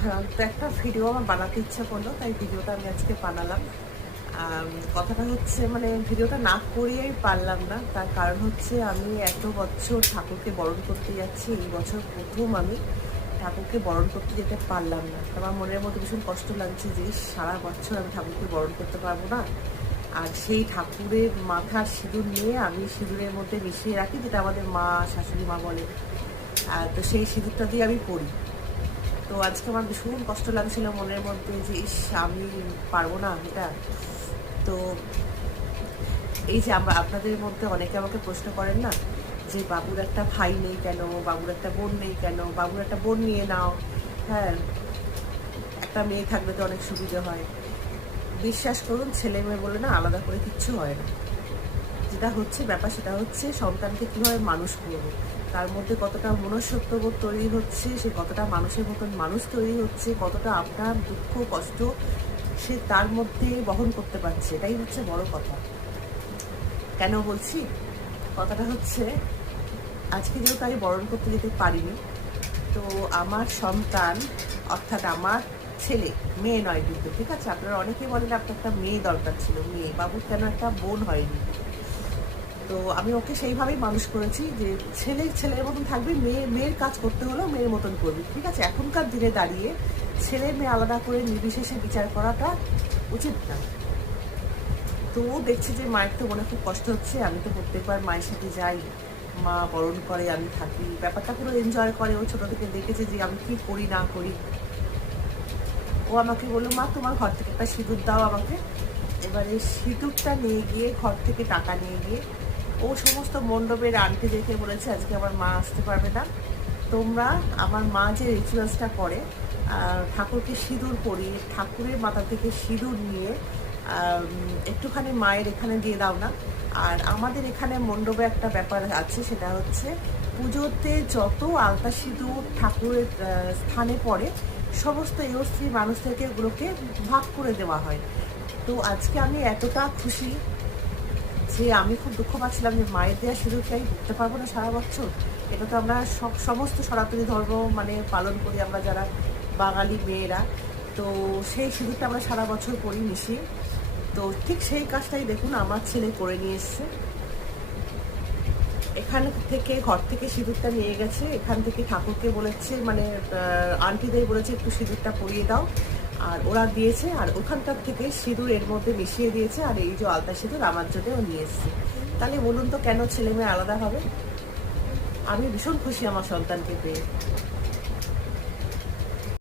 তো একটা ভিডিও আমার বানাতে ইচ্ছা করলো, তাই ভিডিওটা আমি আজকে বানালাম। কথাটা হচ্ছে মানে ভিডিওটা না করিয়েই পারলাম না। তার কারণ হচ্ছে আমি এত বছর ঠাকুরকে বরণ করতে যাচ্ছি, এই বছর প্রথম আমি ঠাকুরকে বরণ করতে যেতে পারলাম না। আমার মনের মধ্যে ভীষণ কষ্ট লাগছে যে সারা বছর আমি ঠাকুরকে বরণ করতে পারবো না। আর সেই ঠাকুরের মাথার সিঁদুর নিয়ে আমি সিঁদুরের মধ্যে মিশিয়ে রাখি, যেটা আমাদের মা, শাশুড়ি মা বলে। তো সেই সিঁদুরটা দিয়ে আমি পড়ি। তো আজকে আমার ভীষণ কষ্ট লাগছিল মনের মধ্যে যে ইস, আমি পারবো না এটা। তো এই যে আমরা আপনাদের মধ্যে অনেকে আমাকে প্রশ্ন করেন না যে বাবুর একটা ভাই নেই কেন, বাবুর একটা বোন নেই কেন, বাবুর একটা বোন নিয়ে নাও। হ্যাঁ, একটা মেয়ে থাকলে তো অনেক সুবিধে হয়। বিশ্বাস করুন, ছেলে মেয়ে বলে না আলাদা করে কিচ্ছু হয় না। যেটা হচ্ছে ব্যাপার, সেটা হচ্ছে সন্তানকে কীভাবে মানুষ করবো, তার মধ্যে কতটা মনুষ্যত্ববোধ তৈরি হচ্ছে, সে কতটা মানুষের মতন মানুষ তৈরি হচ্ছে, কতটা আপনার দুঃখ কষ্ট সে তার মধ্যে বহন করতে পারছে, এটাই হচ্ছে বড় কথা। কেন বলছি কথাটা হচ্ছে, আজকে যেহেতু আমি বরণ করতে যেতে পারিনি, তো আমার সন্তান অর্থাৎ আমার ছেলে, মেয়ে নয় কিন্তু, ঠিক আছে? আপনারা অনেকেই বলেন আপনার একটা মেয়ে দরকার ছিল, মেয়ে, বাবুর কেন একটা বোন হয়নি? তো আমি ওকে সেইভাবেই মানুষ করেছি যে ছেলের মতন থাকবি, মেয়ের কাজ করতে হলেও মেয়ের মতন করবি, ঠিক আছে? এখনকার দিনে দাঁড়িয়ে ছেলে মেয়ে আলাদা করে নির্বিশেষে বিচার করাটা উচিত না। তো দেখছি যে মায়ের তো মনে খুব কষ্ট হচ্ছে। আমি তো প্রত্যেকবার মায়ের সাথে যাই, মা বরণ করে, আমি থাকি, ব্যাপারটা পুরো এনজয় করে। ও ছোটো থেকে দেখেছে যে আমি কি করি না করি। ও আমাকে বললো, মা তোমার ঘর থেকে একটা সিঁদুর দাও আমাকে। এবারে সিঁদুরটা নিয়ে গিয়ে, ঘর থেকে টাকা নিয়ে গিয়ে ও সমস্ত মণ্ডপের আন্টি দেখে বলেছে আজকে আমার মা আসতে পারবে না, তোমরা আমার মা যে রিচুয়ালসটা করে ঠাকুরকে সিঁদুর পরিয়ে ঠাকুরের মাথা থেকে সিঁদুর নিয়ে একটুখানি মায়ের এখানে দিয়ে দাও না। আর আমাদের এখানে মণ্ডপে একটা ব্যাপার আছে, সেটা হচ্ছে পুজোতে যত আলতা সিঁদুর ঠাকুরের স্থানে পড়ে সমস্ত স্ত্রী মানুষ থেকে ওগুলোকে ভাগ করে দেওয়া হয়। তো আজকে আমি এতটা খুশি যে আমি খুব দুঃখ পাচ্ছিলাম যে মায়ের দেওয়া সিঁদুরকে আমি দিতে পারবো না সারা বছর। এটা তো আমরা সমস্ত সনাতনী ধর্ম মানে পালন করি আমরা যারা বাঙালি মেয়েরা, তো সেই সিঁদুরটা আমরা সারা বছর পরি মিশিয়ে। তো ঠিক সেই কাজটাই দেখুন আমার ছেলে করে নিয়ে এসছে। এখান থেকে ঘর থেকে সিঁদুরটা নিয়ে গেছে, এখান থেকে ঠাকুরকে বলেছে মানে আন্টিদের বলেছে একটু সিঁদুরটা পরিয়ে দাও, আর ওরা দিয়েছে। আর ওখানকার থেকে সিঁদুর এর মধ্যে মিশিয়ে দিয়েছে, আর এই যে আলতা সিঁদুর আমার জন্য ও নিয়ে এসছে। তাহলে বলুন তো কেন ছেলে মেয়ে আলাদা হবে? আমি ভীষণ খুশি আমার সন্তানকে পেয়ে।